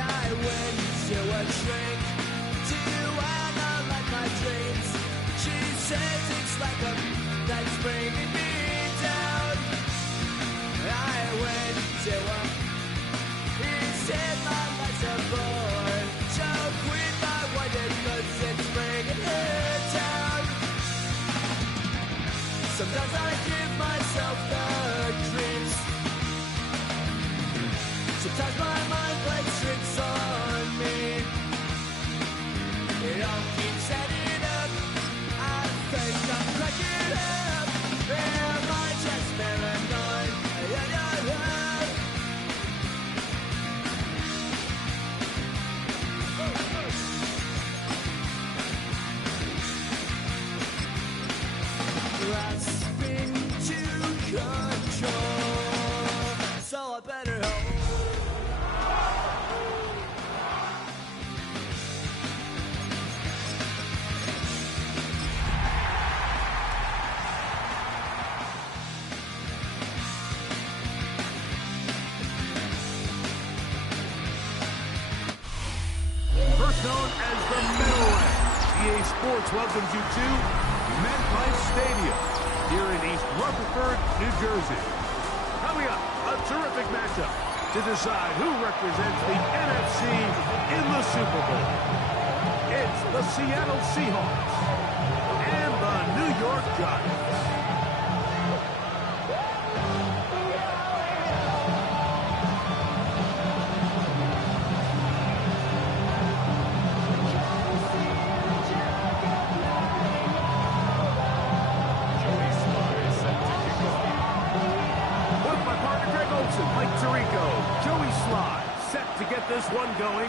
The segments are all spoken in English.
I went to a shrink to analyze my dreams. She says it's like a that's bringing me down. I went to a he said my life's a bore. So quit my wonder cause it's bringing her down. Sometimes I give myself the creeps. Sometimes my mind plays tricks on me. It all keeps adding up. I think I'm cracking up. Am I just paranoid? Grasping to control. So I better hope. First known as the Meadowlands, EA Sports welcomes you to MetLife Stadium here in East Rutherford, New Jersey. Coming up, a terrific matchup to decide who represents the NFC in the Super Bowl. It's the Seattle Seahawks and the New York Giants. This one going.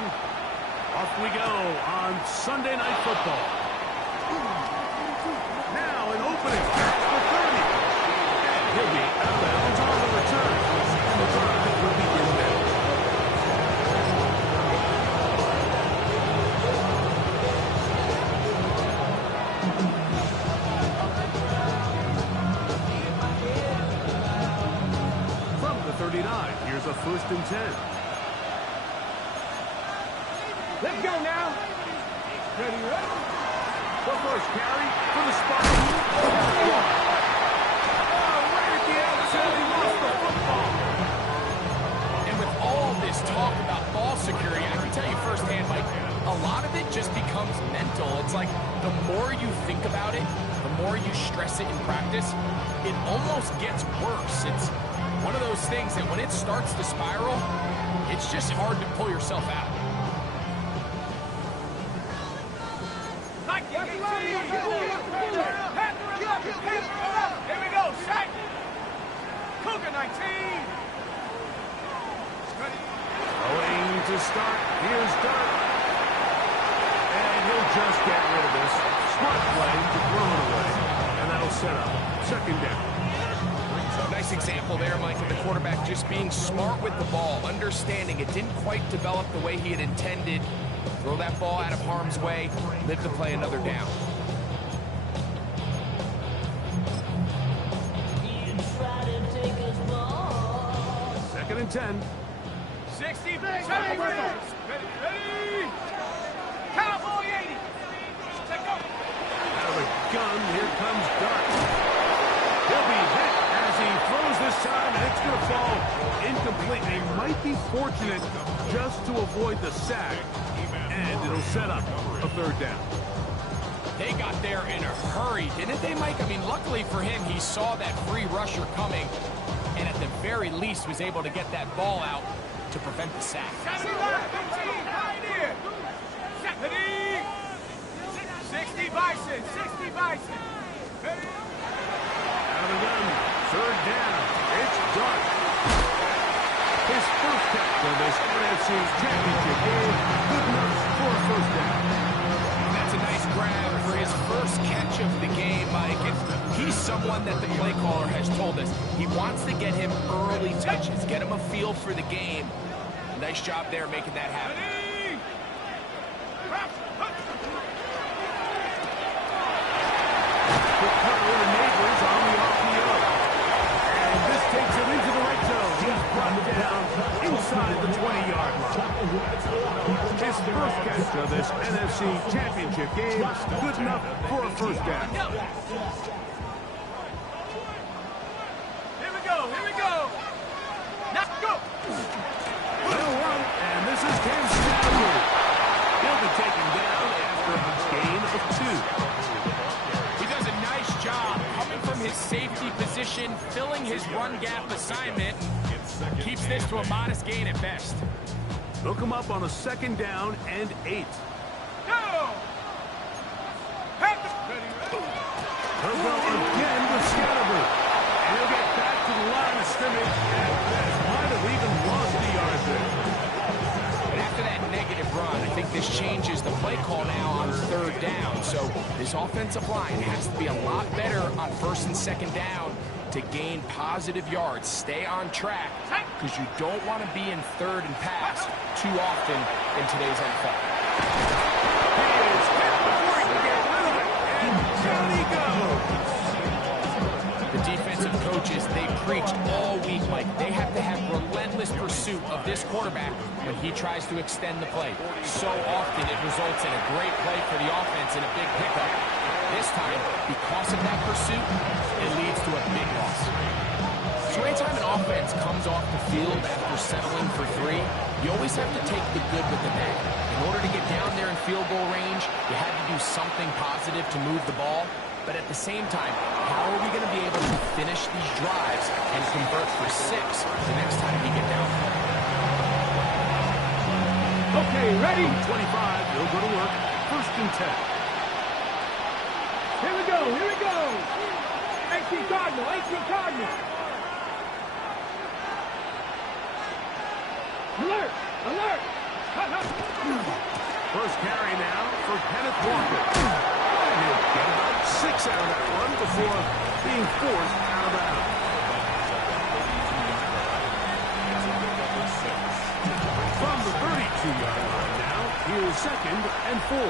Off we go on Sunday Night Football. Now an opening at the 30. And he'll be out of bounds on the return. And the drive will begin now. From the 39, here's a 1st and 10. Let's go now. Ready? The first carry for the spot. Right at the outside, he lost the football. And with all this talk about ball security, I can tell you firsthand, Mike, a lot of it just becomes mental. It's like the more you think about it, the more you stress it in practice, it almost gets worse. It's one of those things that when it starts to spiral, it's just hard to pull yourself out. Here we go, sack. Cougar 19. Going to start. Here's Dart. And he'll just get rid of this. Smart play to throw it away. And that'll set up 2nd down. So nice example there, Mike, of the quarterback just being smart with the ball, understanding it didn't quite develop the way he had intended. Throw that ball out of harm's way, live to play another down. Second and 10. 60. Ready. Cowboy 80. Check go. Out of the gun, here comes Dart. He'll be hit as he throws this time, and it's going to fall incomplete. They might be fortunate just to avoid the sack, and it'll set up a 3rd down. They got there in a hurry, didn't they, Mike? I mean, luckily for him, he saw that free rusher coming, and at the very least was able to get that ball out to prevent the sack. 60 Bison. 60 Bison. Out of the gun, 3rd down. It's Dart. His first catch of this NFC's championship game. Good enough for a 1st down. That's a nice grab for his first catch of the game, Mike. And he's someone that the play caller has told us he wants to get him early touches, get him a feel for the game. Nice job there making that happen. Quick cover the neighbors on the RPO. And this takes him into the right zone. He's brought down inside the 20-yard line. His first catch of this NFC Championship game, good enough for a first down. Here we go, here we go. Let's go. Little run, and this is Cam Scattergood. He'll be taken down after a gain of 2. He does a nice job coming from his safety position, filling his run gap assignment, and keeps this to a modest gain at best. Hook him up on a 2nd down and 8. Go. He'll go again with Scattergood. And he'll get back to the line of scrimmage, and that might have even lost the yard there. And after that negative run, I think this changes the play call now on 3rd down. So this offensive line has to be a lot better on 1st and 2nd down to gain positive yards. Stay on track, because you don't want to be in 3rd and pass too often in today's NFL. He is hit before he can get rid of it, and down he goes. The defensive coaches, they preached all week, Mike. They have to have relentless pursuit of this quarterback when he tries to extend the play. So often it results in a great play for the offense and a big pickup. This time, because of that pursuit, it leads to a big loss. So anytime an offense comes off the field after settling for 3, you always have to take the good with the bad. In order to get down there in field goal range, you had to do something positive to move the ball. But at the same time, how are we going to be able to finish these drives and convert for 6 the next time we get down there? Okay, ready? 25, he'll go to work. 1st and 10. Here we go, here we go. Efc Cardinal, Efc Cardinal. Alert, alert. First carry now for Kenneth Walker. And he'll get about 6 out of that one before being forced out of bounds. From the 32-yard line now, here's 2nd and 4.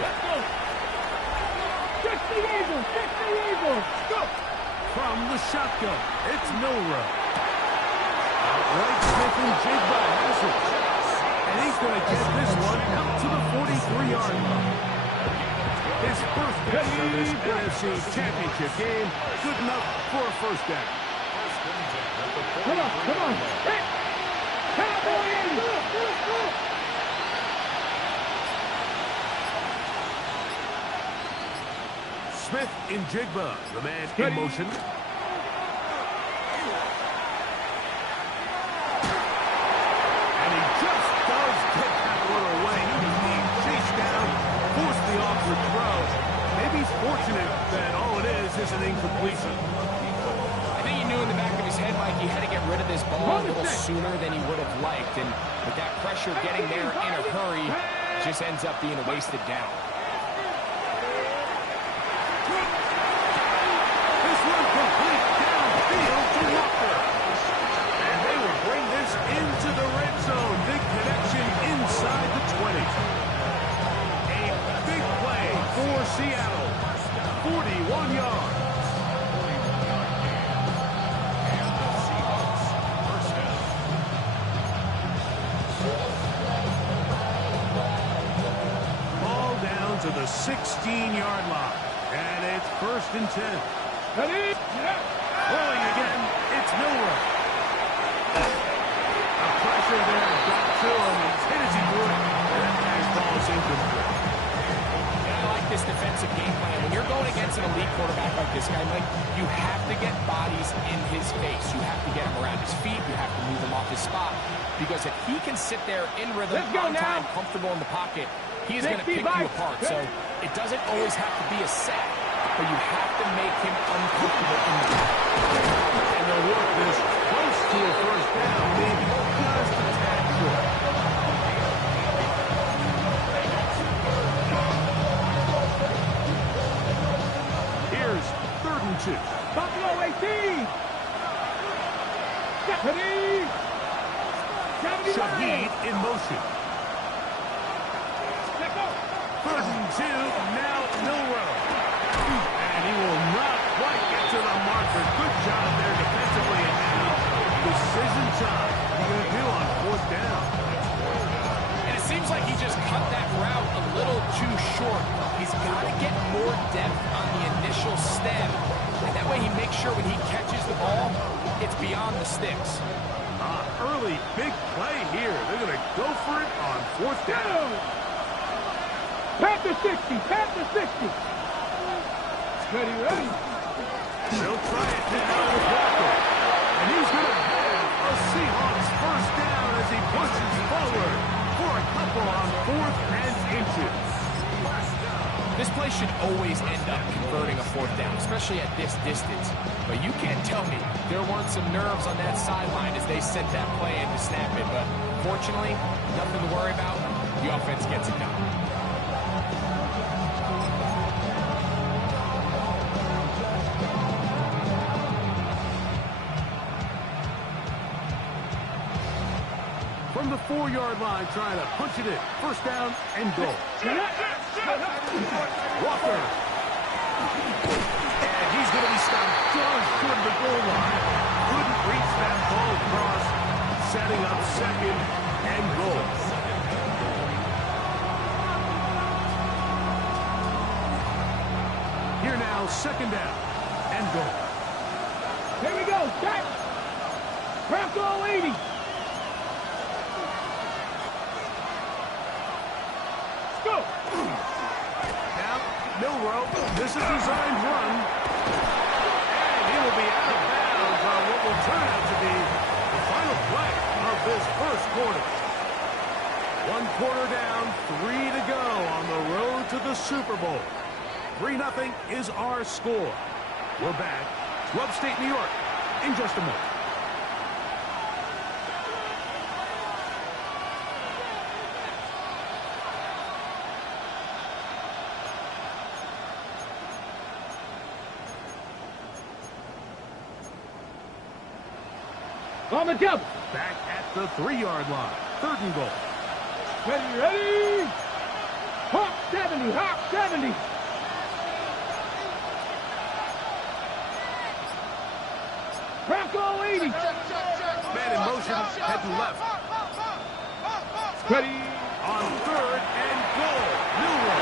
Check the Eagles, check the Eagles. Go. From the shotgun, it's Milrow. Outright Smith and Jigba has it. And he's going to get this one out to the 43-yard line. His first catch of this NFC Championship game, good enough for a first down. Come on, come on. Hit. Cowboy in. Smith in Jigba, the man in motion. And he just does get that one away. He was being chased down, forced the awkward throw. Maybe he's fortunate that all it is an incompletion. I think he knew in the back of his head, Mike, he had to get rid of this ball a little sooner than he would have liked. And with that pressure getting there in a hurry, it just ends up being a wasted down. This one complete downfield to Walker. And they will bring this into the red zone. Big connection inside the 20. A big play for Seattle. 41 yards. Ball down to the 16-yard line. And it's 1st and 10. Ready? Rolling again, it's Milrow. The pressure there got to him. He's hit as he threw it. And that pass ball is incomplete. And I like this defensive game plan. When you're going against an elite quarterback like this guy, Mike, you have to get bodies in his face. You have to get him around his feet. You have to move him off his spot. Because if he can sit there in rhythm, on time, comfortable in the pocket, he is going to pick you apart. So it doesn't always have to be a sack, but you have to make him uncomfortable in the pocket. And they'll work this close to a first down, maybe just a tad short. Here's 3rd and 2. Buffalo 18. Deputy. Shaheed in motion. 3rd and 2, now Milrow. And he will not quite get to the marker. Good job there defensively, and now decision time. he going to do on fourth down? And it seems like he just cut that route a little too short. He's got to get more depth on the initial stem. And that way he makes sure when he catches the ball, it's beyond the sticks. Early big play here. They're going to go for it on fourth down. Pat the 60, pat the 60. Ready, ready. They'll try it now with Walker. And he's going to have a Seahawks first down as he pushes forward for a couple on fourth and inches. This play should always end up converting a fourth down, especially at this distance. But you can't tell me there weren't some nerves on that sideline as they sent that play in to snap it. But fortunately, nothing to worry about. The offense gets it done. From the 4-yard line, trying to punch it in. First down and goal. Walker. And he's going to be stopped just toward the goal line. Couldn't reach that ball across. Setting up second and goal. Here now, second down and goal. Here we go, set. Bronco 80. Go. Now, Milrow, this is a designed run. And he will be out of bounds on what will turn out to be the final play of this first quarter. 1 quarter down, 3 to go on the road to the Super Bowl. 3-0 is our score. We're back to upstate New York in just a moment. On the jump. Back at the 3-yard line. Third and goal. Ready, ready. Hawk 70, Hawk 70. Bronco 80. Man in motion, heading left. Ready. On third and goal. Milrow.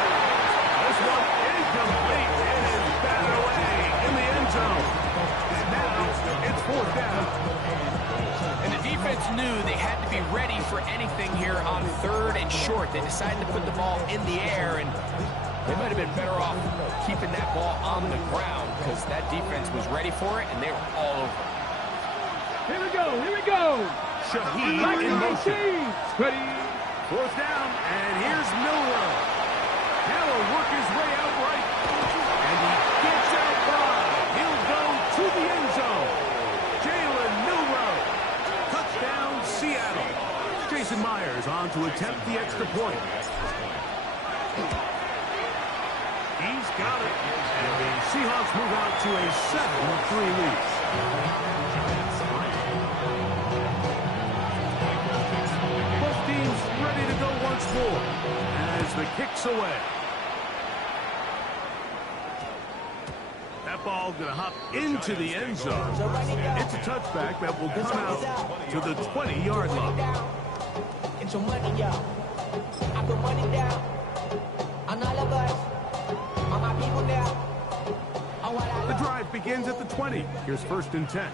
This one incomplete. It is batted away in the end zone. And now it's fourth down. And the defense knew they had to be ready for anything here on third and short. They decided to put the ball in the air, and they might have been better off keeping that ball on the ground because that defense was ready for it, and they were all over it. Here we go, here we go. Shaheed in motion. Ready. Fourth down, and here's Milrow. Now he'll work his way out right. And he gets out wide. He'll go to the end zone. Jalen Milrow. Touchdown, Seattle. Jason Myers on to attempt the extra point. He's got it. And the Seahawks move out to a 7-3 lead. Both teams ready to go once more as the kick's away. That ball going to hop into the end zone. It's a touchback that will come out to the 20-yard line. It's your money, y'all. I put money down on all of us, on my people now. On what I The love. drive begins at the 20. Here's first and 10.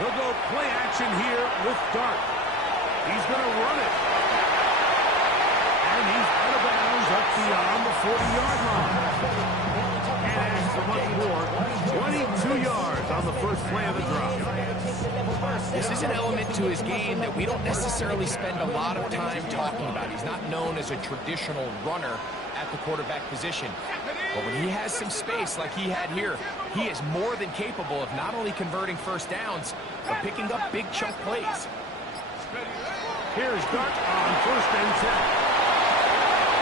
He'll go play action here with Dart. He's going to run it. And he's out of bounds up beyond the 40-yard line. And as for much more, 22 yards on the first play of the drive. This is an element to his game that we don't necessarily spend a lot of time talking about. He's not known as a traditional runner at the quarterback position. But when he has some space like he had here, he is more than capable of not only converting first downs, but picking up big chunk plays. Here's Dart on first and 10.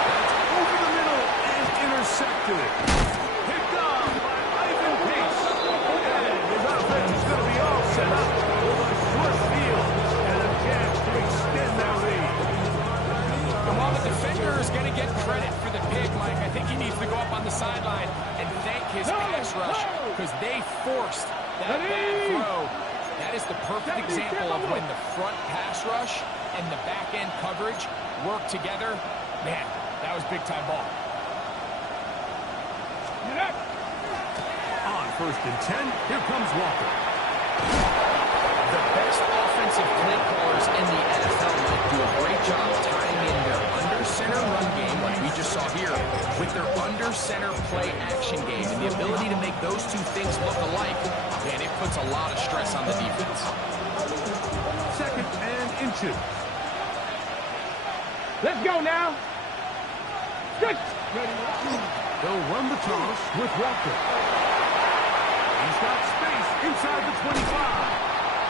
That's over the middle and intercepted. Picked off by Ivan Pace. And his offense is going to be all set up with a short field and a chance to extend their lead. And while the defender is going to get credit for the pick, Mike, I think he needs to go up on the sideline and thank his pass rush because they forced that bad throw. That is the perfect example of when the front pass rush and the back end coverage work together. Man, that was big-time ball. On 1st and 10, here comes Walker. The best offensive play callers in the NFL might do a great job tying in their under-center run game, like we just saw here, with their under-center play action game. And the ability to make those two things look alike, man, it puts a lot of stress on the defense. 2nd and inches. Let's go now. Good. They'll run the toss with Walker. He's got space inside the 25.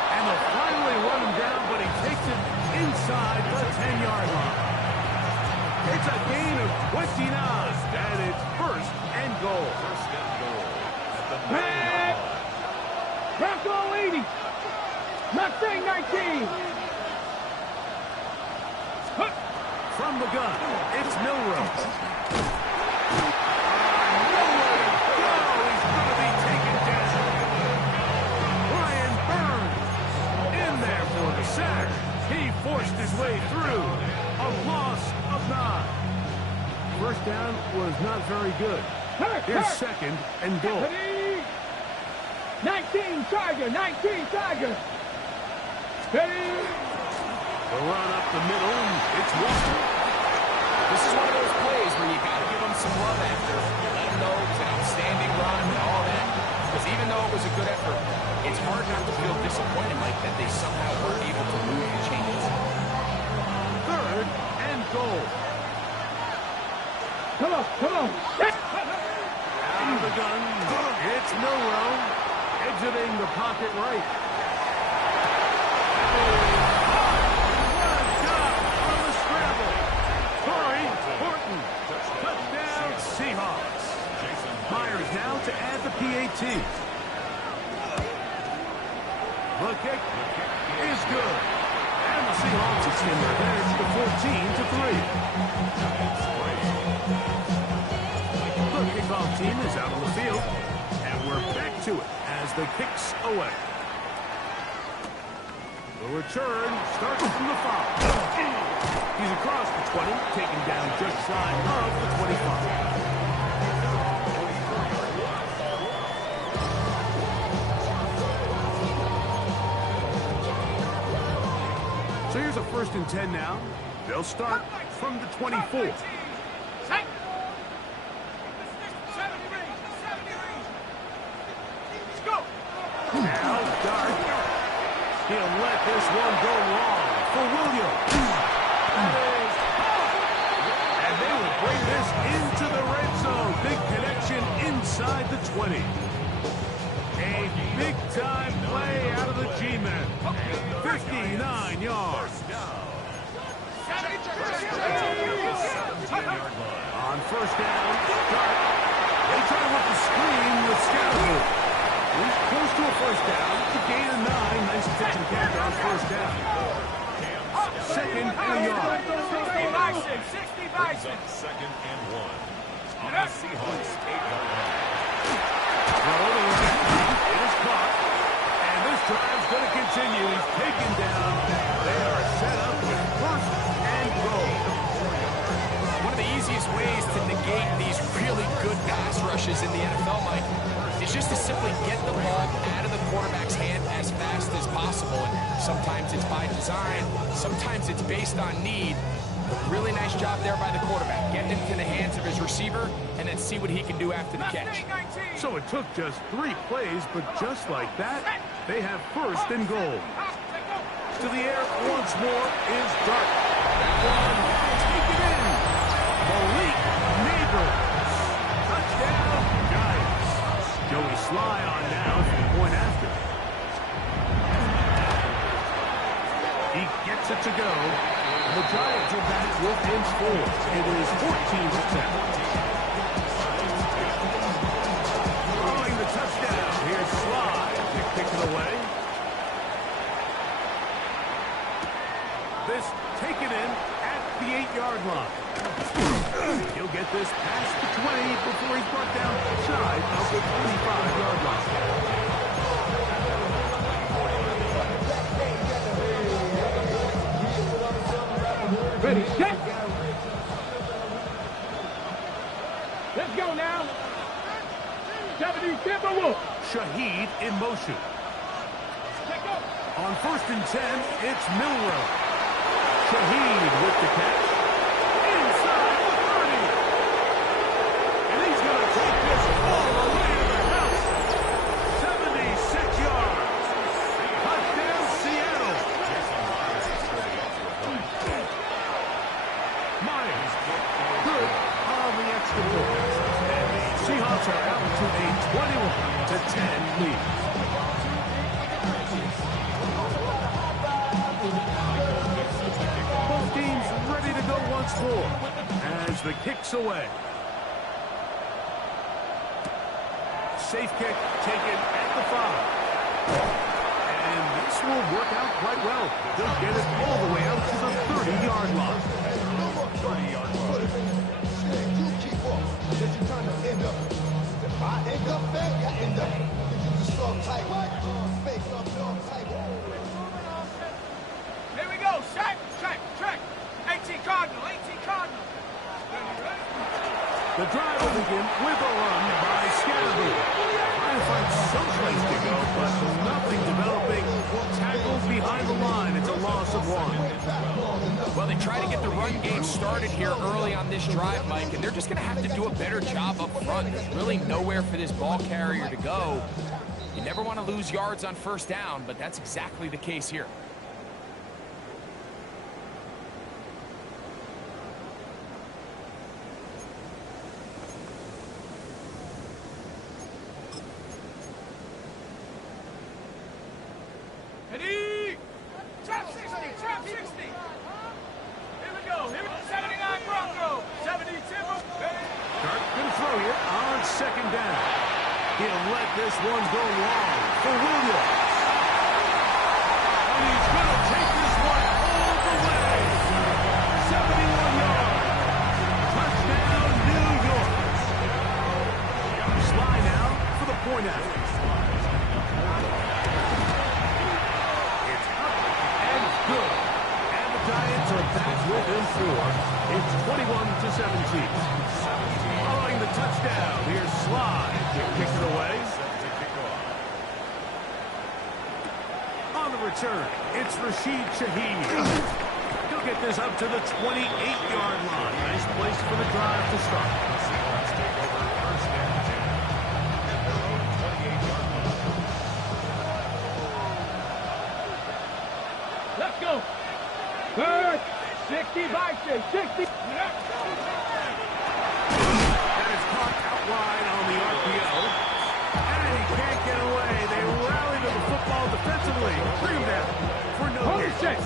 And they'll finally run him down, but he takes it inside the 10-yard line. It's a gain of 29, and it's 1st and goal. Pat. Bronco 80. Mustang 19. From the gun, it's Milrow. Nowhere to go. He's going to be taken down. Brian Burns in there for the sack. He forced his way through. A loss of 9. 1st down was not very good. Here's 2nd and goal. 19 Tiger. 19 Tiger. The run up the middle, it's Walker. This is one of those plays where you got to give them some love after. Let them know it was an outstanding run and all that. Because even though it was a good effort, it's hard not to feel disappointed like that they somehow weren't able to move the changes. 3rd and goal. Come on, come on. Out of the gun, it's Milrow exiting the pocket right. Touchdown, Seahawks. Myers now to add the PAT. The kick is good. And the Seahawks extend their lead to 14-3. The kickoff team is out on the field. And we're back to it as the kick's away. The return starts from the 5. He's across the 20, taken down just shy of the 25. So here's a 1st and 10 now. They'll start from the 24. Now Dart. He'll let this one go long for Williams. And they will bring this into the red zone. Big connection inside the 20. A big-time play out of the G-men. 59 yards. On 1st down, Dart. They try to work the screen with Scouter. He's close to a 1st down. To gain a 9. Nice catch and catch on 1st down. 2nd and a yard. 60 Bison. 60 Bison. 2nd and 1. On the Seahawks 8-yard line. Throw to the right. It is caught. And this drive's going to continue. He's taken down. They are set up with 1st and goal. One of the easiest ways to negate these really good pass rushes in the NFL, Mike, is just to simply get the ball out of the quarterback's hand as fast as possible. And sometimes it's by design, sometimes it's based on need. Really nice job there by the quarterback, getting into the hands of his receiver and then see what he can do after the catch. So it took just 3 plays, but just like that, they have 1st and goal. To the air once more is Dart. That one, take it in. Malik Neighbors. Touchdown, Giants. Joey Sly on now for the point after. He gets it to go. The Giants are back with henceforth. It is 14-7. Throwing the touchdown. Here's Sly to kick it away. This taken in at the 8-yard line. He'll get this past the 20 before he's brought down shy of the Ready, set. Let's go now. 70 Timberwolves. Shaheed in motion. Let's go. On 1st and 10, it's Milrow. Shaheed with the catch. Inside the 30. And he's going to take this all the way to the house. 76 yards. Touchdown, Seattle. Myers. Good on the extra point. And the Seahawks are out to a 21-10 lead. Both teams ready to go once more as the kick's away. Safe kick taken at the 5. And this will work out quite well. They'll get it all the way out to the 30-yard line. 30-yard line. Here we go. Check. 18 Cardinal. The drive will begin with a run by Scatterby. Trying to find some place to go, but nothing developing. Tackled behind the line. It's a loss of 1. Well, they try to get the run game started here early on this drive, Mike, and they're just going to have to do a better job up front. There's really nowhere for this ball carrier to go. You never want to lose yards on 1st down, but that's exactly the case here. Ready. Trap 60. Here we go. 79 Bronco. 70 Timber. Kirk can throw you on 2nd down. He'll let this one go long for Williams. And he's going to take this one all the way. 71 yards. Touchdown, New York. Sly now for the point after. It's up and good. And the Giants are back within 4. It's 21-17. Following the touchdown, here's Sly to kick it away. On the return, it's Rashid Shaheed. He'll get this up to the 28-yard line. Nice place for the drive to start. Let's go. Third. 60 by 60. That is caught out wide on the RPO. And he can't get away. They rally to the football defensively. Bring him down for no gain.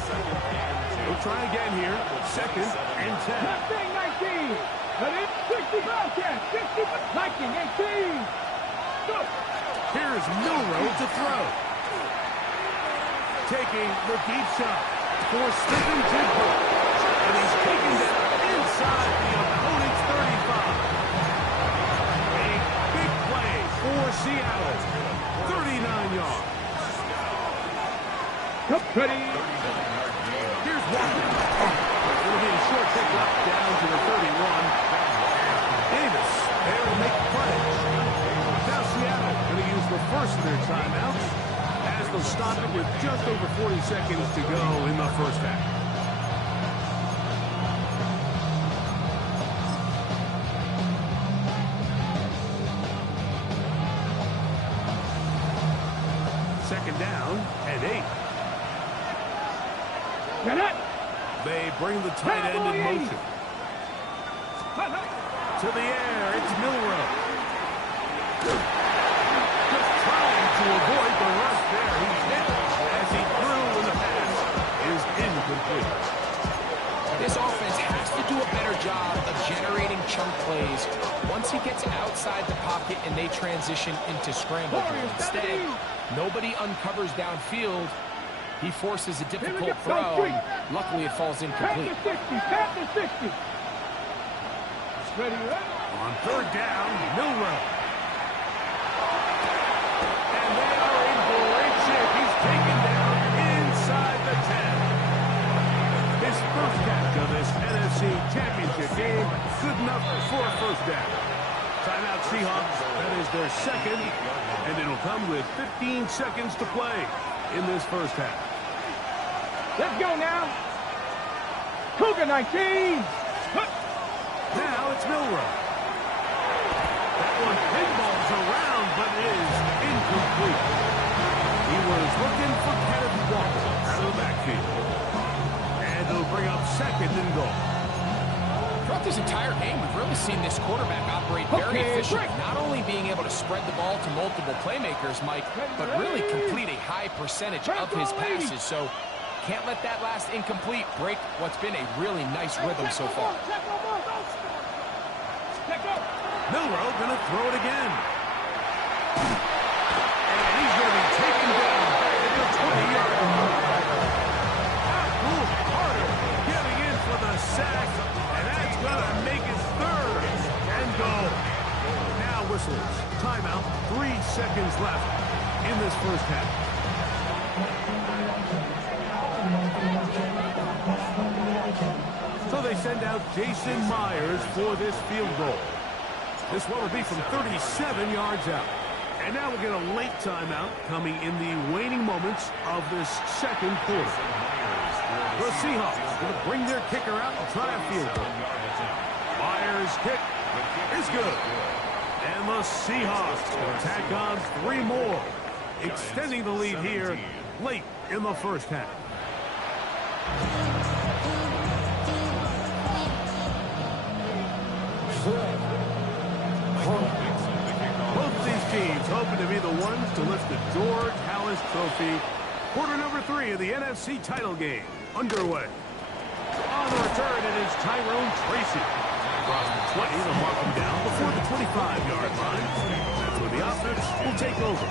We'll try again here. 2nd and 10. Mustang 19. But it's 60 Bobcat. 60 Viking 18. Go. Here's Milrow to throw. Taking the deep shot for Stephen Jigba. And he's taken down inside the opponent's 35. A big play for Seattle. 39 yards. Ready. Here's one. It'll be a short pickup down to the 31. Davis there to make the play. Now Seattle going to use the first of their timeouts as they'll stop it with just over 40 seconds to go in the 1st half. Second down and 8. They bring the tight end in motion. To the air, it's Milrow. Just trying to avoid the rush there. He's hit as he threw in the pass is incomplete. This offense has to do a better job of generating chunk plays once he gets outside the pocket and they transition into scramble drill. Instead, nobody uncovers downfield. He forces a difficult throw, and luckily it falls incomplete. Pass to 60. Ready. On 3rd down, Milrow. And they are in great shape. He's taken down inside the 10. His first catch of this championship game. Good enough for a first down. Timeout Seahawks. That is their second, and it'll come with 15 seconds to play in this first half. Let's go now. Cougar 19. Now it's Milrow. That one pinballs around, but is incomplete. He was looking for Kenneth Walker out of the backfield. And it'll bring up second and goal. Throughout this entire game, we've really seen this quarterback operate very efficiently, not only being able to spread the ball to multiple playmakers, Mike, but really complete a high percentage of his passes. So can't let that last incomplete break what's been a really nice rhythm so far. Milrow going to throw it again. And he's going to be taken down at the 20-yard line. Carter getting in for the sack, and that's going to make it third and goal. Now whistles. Timeout. 3 seconds left in this first half. So they send out Jason Myers for this field goal. This one will be from 37 yards out. And now we'll get a late timeout coming in the waning moments of this second quarter. The Seahawks going to bring their kicker out and try a field goal. Myers' kick is good. And the Seahawks will tack on 3 more, extending the lead here late in the first half. Both these teams hoping to be the ones to lift the George Halas Trophy. Quarter number 3 of the NFC title game underway. On the return, it is Tyrone Tracy. Across the 20, they'll mark him down before the 25-yard line. That's where the offense will take over.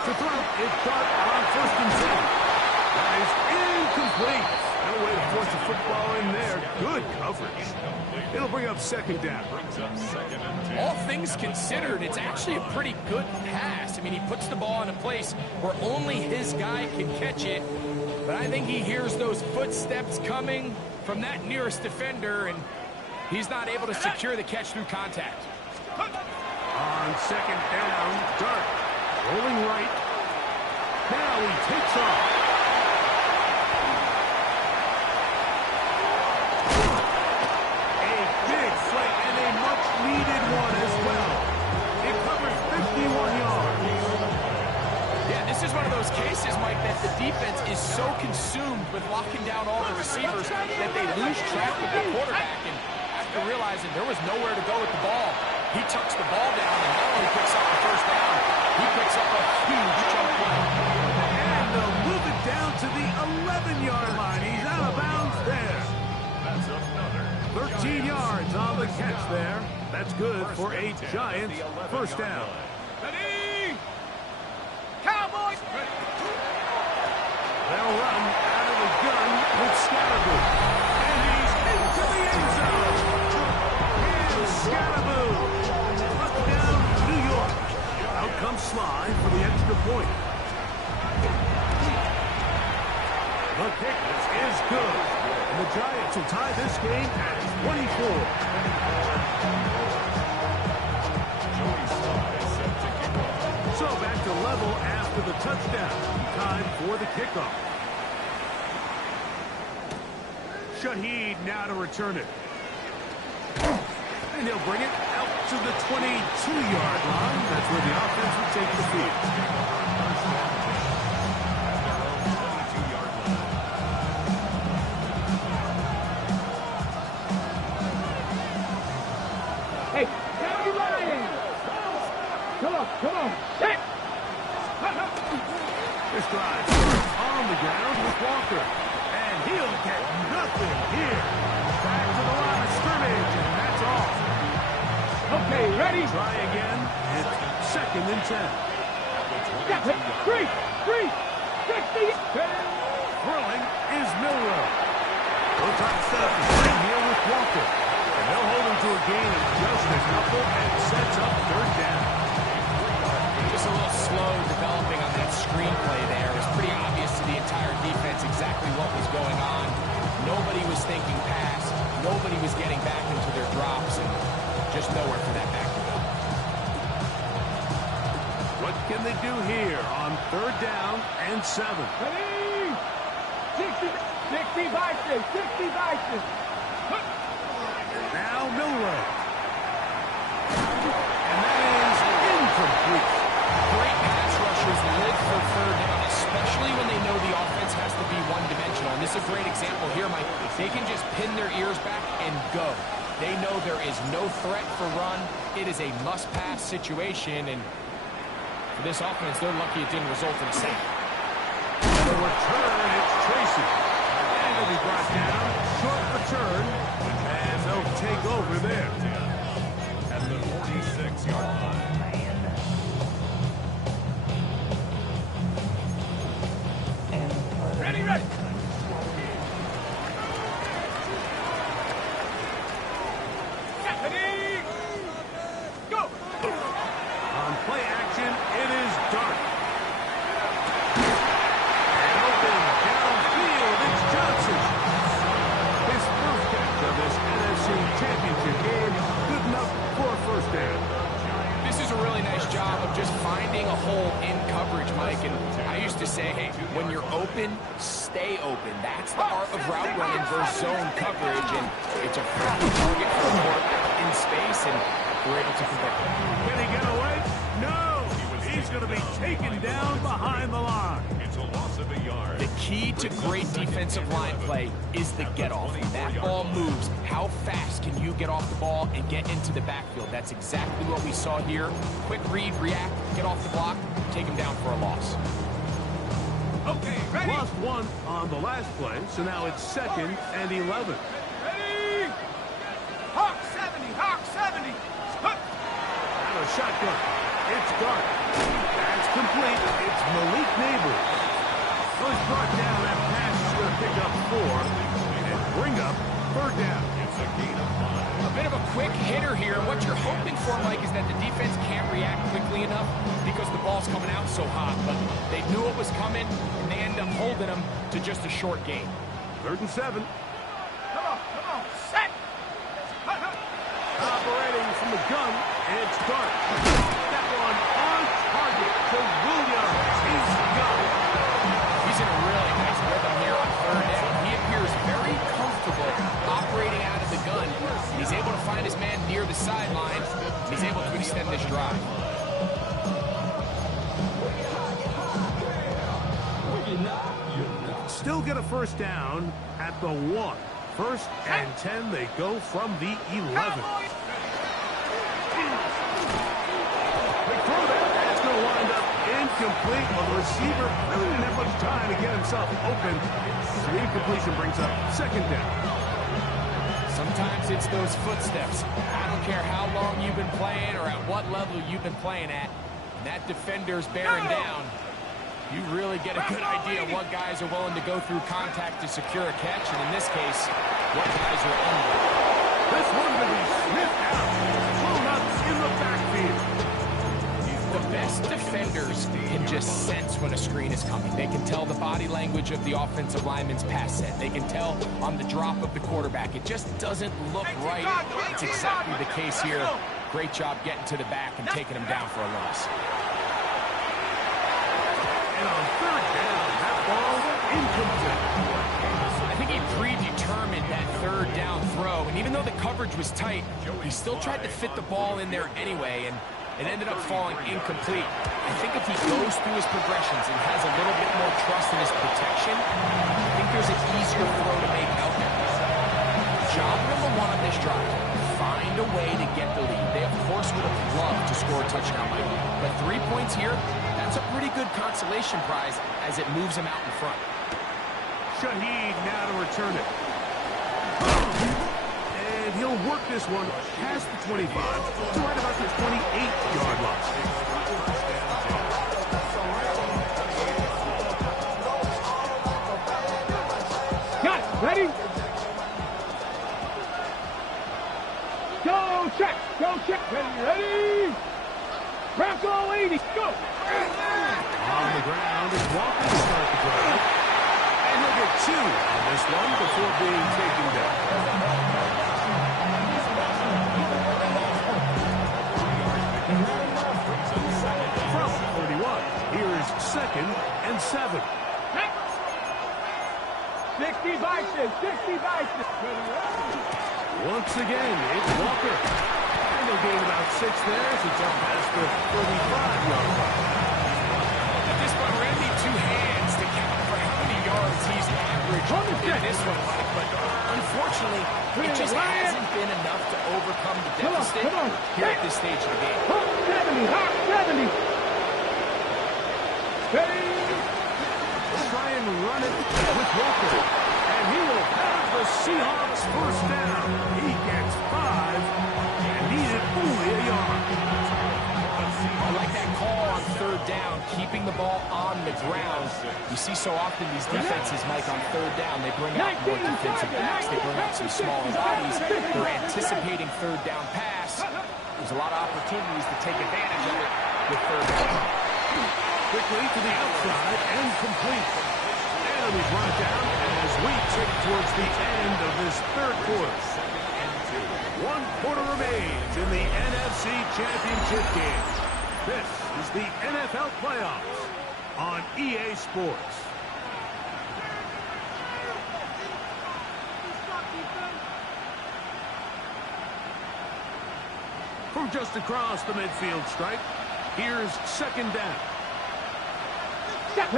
To throw, it's caught on 1st and 10. That is incomplete. No way to force the football in there. Good coverage. It'll bring up 2nd down. All things considered, it's actually a pretty good pass. I mean, he puts the ball in a place where only his guy can catch it. But I think he hears those footsteps coming from that nearest defender, and he's not able to secure the catch through contact. On 2nd down, Dart rolling right. Now he takes off. A big play and a much-needed one as well. It covers 51 yards. Yeah, this is one of those cases, Mike, that the defense is so consumed with locking down all the receivers that they lose track of the quarterback. And after realizing there was nowhere to go with the ball, he tucks the ball down and not only picks up the first down, he picks up a huge chunk play. And they'll move it down to the 11-yard line. He's out of bounds there. That's another 13 yards on the catch there. That's good for a Giants first down. Ready? Cowboys! They'll run out of the gun with Scalaboo. And he's into the end zone. Here's Scalaboo. Touchdown, New York. Out comes Sly for the extra point. The kick is good. And the Giants will tie this game at 24. So back to level after the touchdown. Time for the kickoff. Shaheed now to return it. And he'll bring it out to the 22-yard line. That's where the offense will take the field. Hey, Johnny Ryan! Come on. Hit! This drive starts on the ground with Walker. And he'll get nothing here. Back to the line of scrimmage, and that's all. Okay, ready? Try again. It's 2nd and 10. Step it. 3, 60. Throwing is Milrow. We'll try to set up the screen here with Walker. And they'll hold him to a gain of just a couple and sets up third down. Just a little slow developing on that screenplay there. It was pretty obvious to the entire defense exactly what was going on. Nobody was thinking pass. Nobody was getting back into their drops, and just nowhere for that back to go. What can they do here on third down and 7? Ready? 60 vices, 60 vices. Now Milrow. And that is incomplete. Great pass rushers live for third down, especially when they know the offense has to be one-dimensional. And this is a great example here, Mike. They can just pin their ears back and go. They know there is no threat for run. It is a must-pass situation, and for this offense, they're lucky it didn't result in a sack. The return, it's Tracy. And he'll be brought down. Short return. And they'll take over there. At the 46-yard line. Ready, ready. Ready. Go. On play action, it is Dart. And open downfield, it's Johnson. His first catch of this NFC Championship game, good enough for a first down. This is a really nice job of just finding a hole in coverage, Mike. And I used to say, hey, when you're open, stay open. That's the art of route running versus zone coverage. And it's a perfect target for the quarterback in space, and we're able to convert. Can he get away? No! He's going to be taken down behind the line. It's a loss of a yard. The key to great defensive line play is the get-off. That ball moves. How fast can you get off the ball and get into the backfield? That's exactly what we saw here. Quick read, react, get off the block, take him down for a loss. Okay, ready. Lost one on the last play, so now it's 2nd and 11. Ready. Hawk 70, Hawk 70. Out of shotgun. It's Dart. That's complete. It's Malik Neighbors. Was brought down. That pass is going to pick up 4 and bring up third down. It's a gain of 5. A bit of a quick hitter here. What you're hoping for, Mike, is that the defense can't react quickly enough because the ball's coming out so hot. But they knew it was coming, and they end up holding them to just a short gain. 3rd and 7. Come on, set. Operating from the gun, it's Dart. That one on target to Williams. He's got it. He's in a really nice rhythm here on third down. He appears very comfortable operating out of the gun. He's able to find his man near the sideline. He's able to extend this drive. Still get a first down at the 1. 1st and 10, they go from the 11. Big throw there. That's going to wind up incomplete. Well, the receiver really didn't have much time to get himself open. So the incompletion brings up 2nd down. Sometimes it's those footsteps. I don't care how long you've been playing or at what level you've been playing at. And that defender's bearing down. You really get a good idea of what guys are willing to go through contact to secure a catch, and in this case, what guys are under. This one will be sniffed out. Blown up in the backfield. The best defenders can just sense when a screen is coming. They can tell the body language of the offensive lineman's pass set. They can tell on the drop of the quarterback. It just doesn't look right. It's exactly the case here. Great job getting to the back and taking him down for a loss. And on third down, that ball incomplete. I think he predetermined that third down throw, and even though the coverage was tight, he still tried to fit the ball in there anyway, and it ended up falling incomplete. I think if he goes through his progressions and has a little bit more trust in his protection, I think there's an easier throw to make out there. Job number 1 on this drive, find a way to get the lead. They, of course, would have loved to score a touchdown, Mike, but 3 points here, that's a pretty good consolation prize as it moves him out in front. Shaheed now to return it. And he'll work this one past the 25 to right about the 28-yard line. Got it. Ready? check. Go check. Ready. Bronco 80. Go. On the ground, it's Walker to start the drive. And he'll get 2 on this one before being taken down. From 31, here is 2nd and 7. 60 vices. 60 vices. Once again, it's Walker. And they'll gain about 6 there as it's up past the 35-yard line. At this point, we're going to need 2 hands to count for how many yards he's averaged in this one, Mike. But unfortunately, it just hasn't been enough to overcome the deficit here at this stage of the game. 70. Ready. Try and run it with Walker. And he will have the Seahawks first down. He gets 5 and needed only a yard. I like that call on 3rd down, keeping the ball on the ground. You see so often these defenses, Mike, on 3rd down, they bring out more defensive backs. They bring out some smaller bodies. They're anticipating 3rd down pass. There's a lot of opportunities to take advantage of it with 3rd down. Quickly to the outside and complete. And we brought it down as we tick towards the end of this 3rd quarter. 1 quarter remains in the NFC Championship game. This is the NFL Playoffs on EA Sports. From just across the midfield stripe, here's 2nd down. Walker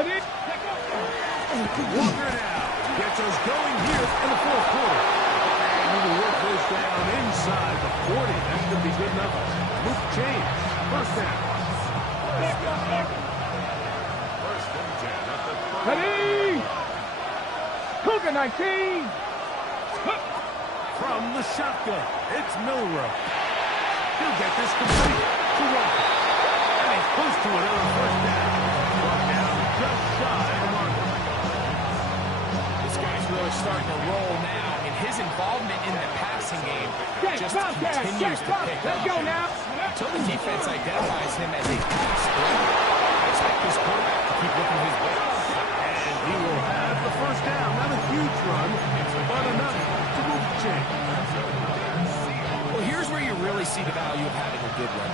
now gets us going here in the 4th quarter. And he will work this down inside the 40. That's going to be good enough. Move change. 1st down. Ready. Cougar 19. From the shotgun, it's Milrow. He'll get this complete to Walker. And he's close to another 1st down. Brought down just shy of the marker. This guy's really starting to roll now, and his involvement in the passing game just continues to pick up. Let's go now. Until the defense identifies him as a pass threat, I expect this quarterback to keep looking his way. And he will have the 1st down. Not a huge run, but enough to move the chain. Well, here's where you really see the value of having a good run.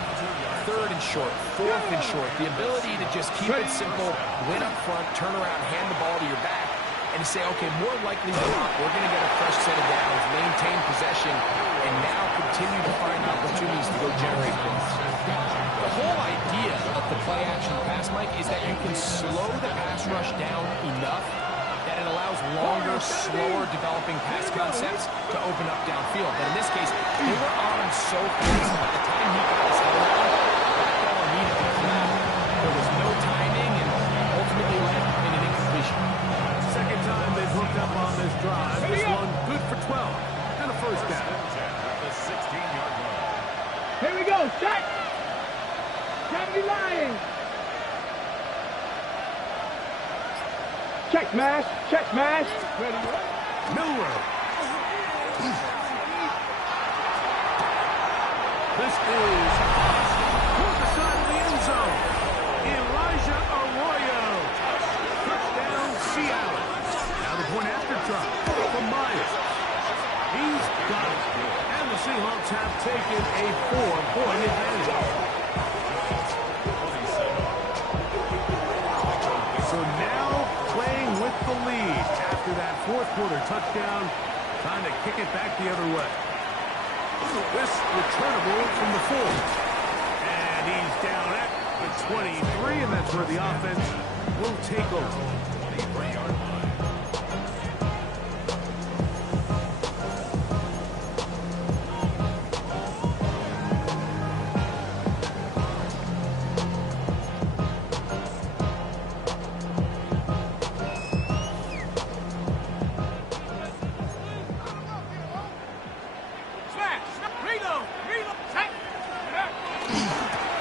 3rd and short, 4th and short. The ability to just keep it simple, win up front, turn around, hand the ball to your back, and say, okay, more likely than not, we're going to get a fresh set of downs, maintain possession, and now continue to find opportunities to go generate points. The whole idea of the play-action pass, Mike, is that you can slow the pass rush down enough that it allows longer, slower developing pass concepts to open up downfield. But in this case, they were on him so fast by the time he got his head around, that ball immediately flat. There was no timing and ultimately led in an incompletion. 2nd time they've hooked up on this drive. This one good for 12 and a 1st down. The 16-yard line. Here we go. Set. Johnny Lions. Check smash. Check smash. Ready. Milrow. This is toward the side of the end zone. Elijah Arroyo. Touchdown, Seattle. Now the point after try from Myers. He's got it. And the Seahawks have taken a 4-point advantage. So now playing with the lead after that 4th quarter touchdown. Time to kick it back the other way. This returnable from the 4. And he's down at the 23, and that's where the offense will take over. 23-yard line.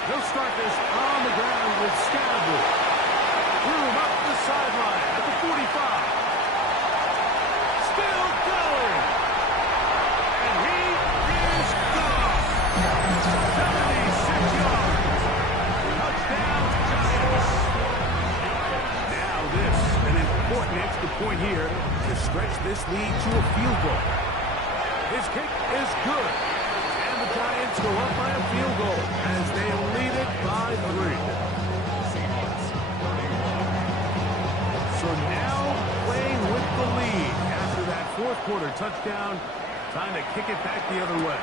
They'll start this on the ground with Scadaboo. Threw him up the sideline at the 45. Still going. And he is gone. this lead to a field goal. His kick is good. And the Giants go up by a field goal as they lead it by 3. So now playing with the lead after that fourth quarter touchdown. Time to kick it back the other way.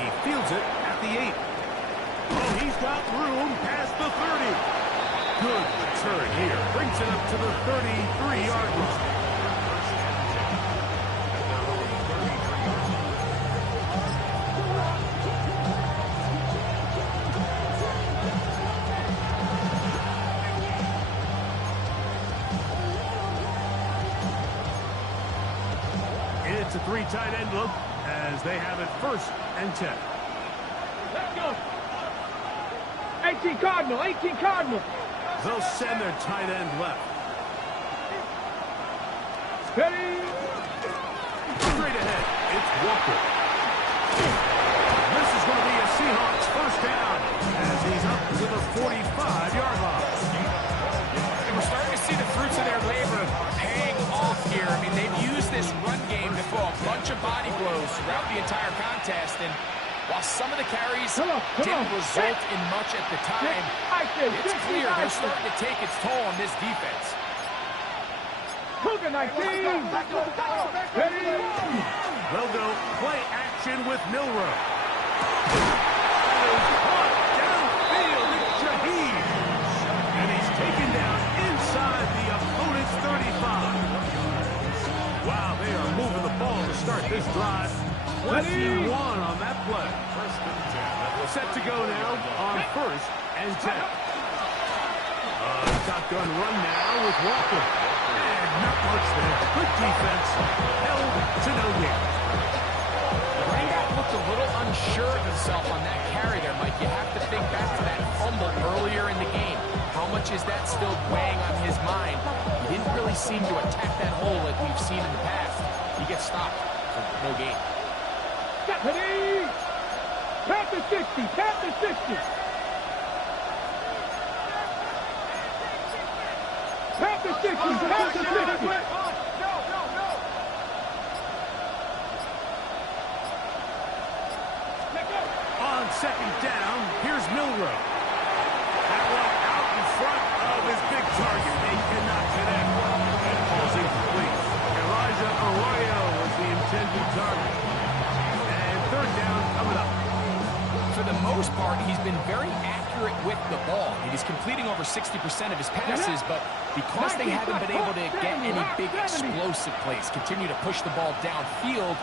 He fields it at the 8. Oh, he's got room past the 30. Good return here. Brings it up to the 33-yard line. It's a 3 tight end look as they have it 1st and 10. Let's go. 18 Cardinal, 18 Cardinal. They'll send their tight end left. Ready? Straight ahead, it's Walker. This is going to be a Seahawks 1st down as he's up to the 45-yard line. And we're starting to see the fruits of their labor paying off here. I mean, they've used this run game to throw a bunch of body blows throughout the entire contest. And while some of the carries didn't result in much at the time, it's clear they're starting to take its toll on this defense. Cougar 19. Ready? They'll go play action with Milroe. Caught downfield, it's Shaheed. And he's taken down inside the opponent's 35. Wow, they are moving the ball to start this drive. 21 on that play. Set to go now on 1st and 10. Shotgun run now with Walker. And not much there. Good defense. Held to no gain. Running back looked a little unsure of himself on that carry there, Mike. You have to think back to that fumble earlier in the game. How much is that still weighing on his mind? He didn't really seem to attack that hole like we've seen in the past. He gets stopped for no gain. Ready? Tap the 60, tap the 60. Tap the 60, tap the 60. On 2nd down, here's Milroe. That one out in front of his big target. They cannot connect. And falls incomplete. Elijah Arroyo was the intended target. And 3rd down coming up. For the most part, he's been very accurate with the ball. He's completing over 60% of his passes, but because they haven't been able to get any big explosive plays, continue to push the ball downfield,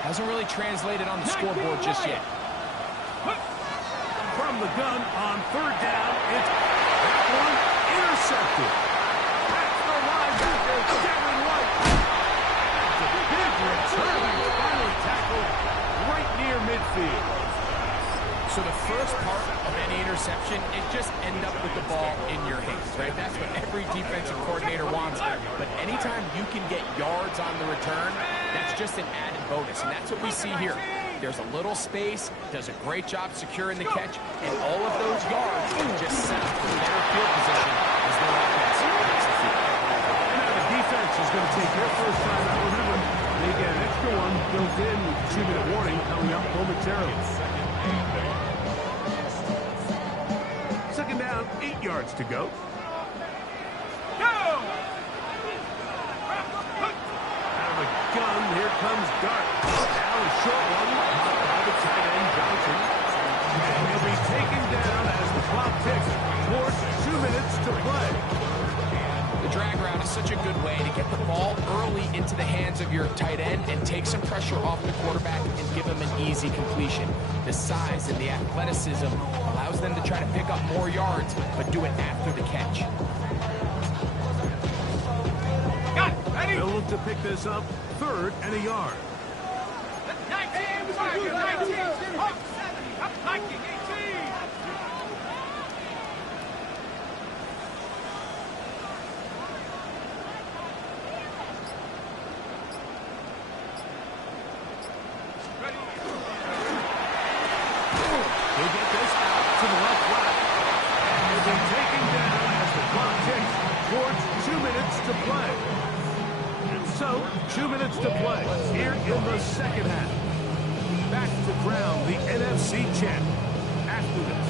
hasn't really translated on the scoreboard just yet. From the gun on 3rd down, it's that one intercepted. That's the linebacker, Devin White. It's a big return, finally tackled right near midfield. So the first part of any interception, it just end up with the ball in your hands, right? That's what every defensive coordinator wants. But anytime you can get yards on the return, that's just an added bonus. And that's what we see here. There's a little space, does a great job securing the catch, and all of those yards just set up for better field position as their offense takes the field. And now the defense is going to take their first time out. Remember, they get an extra one built in with the 2-minute warning coming up momentarily. 2nd down, 8 yards to go. Out of the gun, here comes Dart. Now a short one, caught by the tight end Johnson. And he'll be taken down as the clock ticks towards 2 minutes to play. The drag route is such a good way to get the ball early into the hands of your tight end and take some pressure off the quarterback and give him an easy completion. The size and the athleticism allows them to try to pick up more yards, but do it after the catch. They'll look to pick this up 3rd and a yard. 19, 19, up 70, up 19, 18. They get this out to the left flat. And they'll be taken down as the clock ticks towards 2 minutes to play. So, 2 minutes to play here in the second half. Back to crown the NFC champ after this.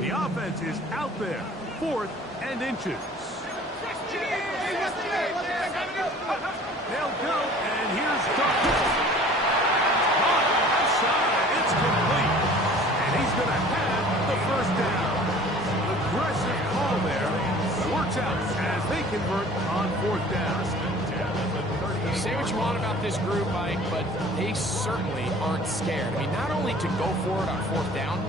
The offense is out there, 4th and inches. They'll go, and here's Dawkins. On the outside, it's complete. And he's going to have the first down. Aggressive call there. Works out as they convert on 4th down. Say what you want about this group, Mike, but they certainly aren't scared. I mean, not only to go for it on 4th down,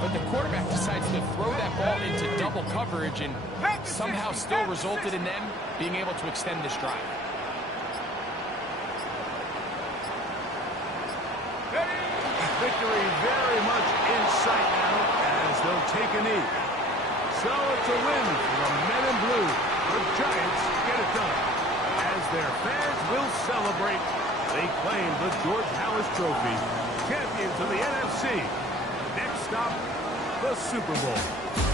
but the quarterback decides to throw that ball into double coverage and somehow still resulted in them being able to extend this drive. Victory very much in sight now as they'll take a knee. So it's a win for the men in blue. The Giants get it done. As their fans will celebrate, they claim the George Halas Trophy, champions of the NFC. Next stop, the Super Bowl.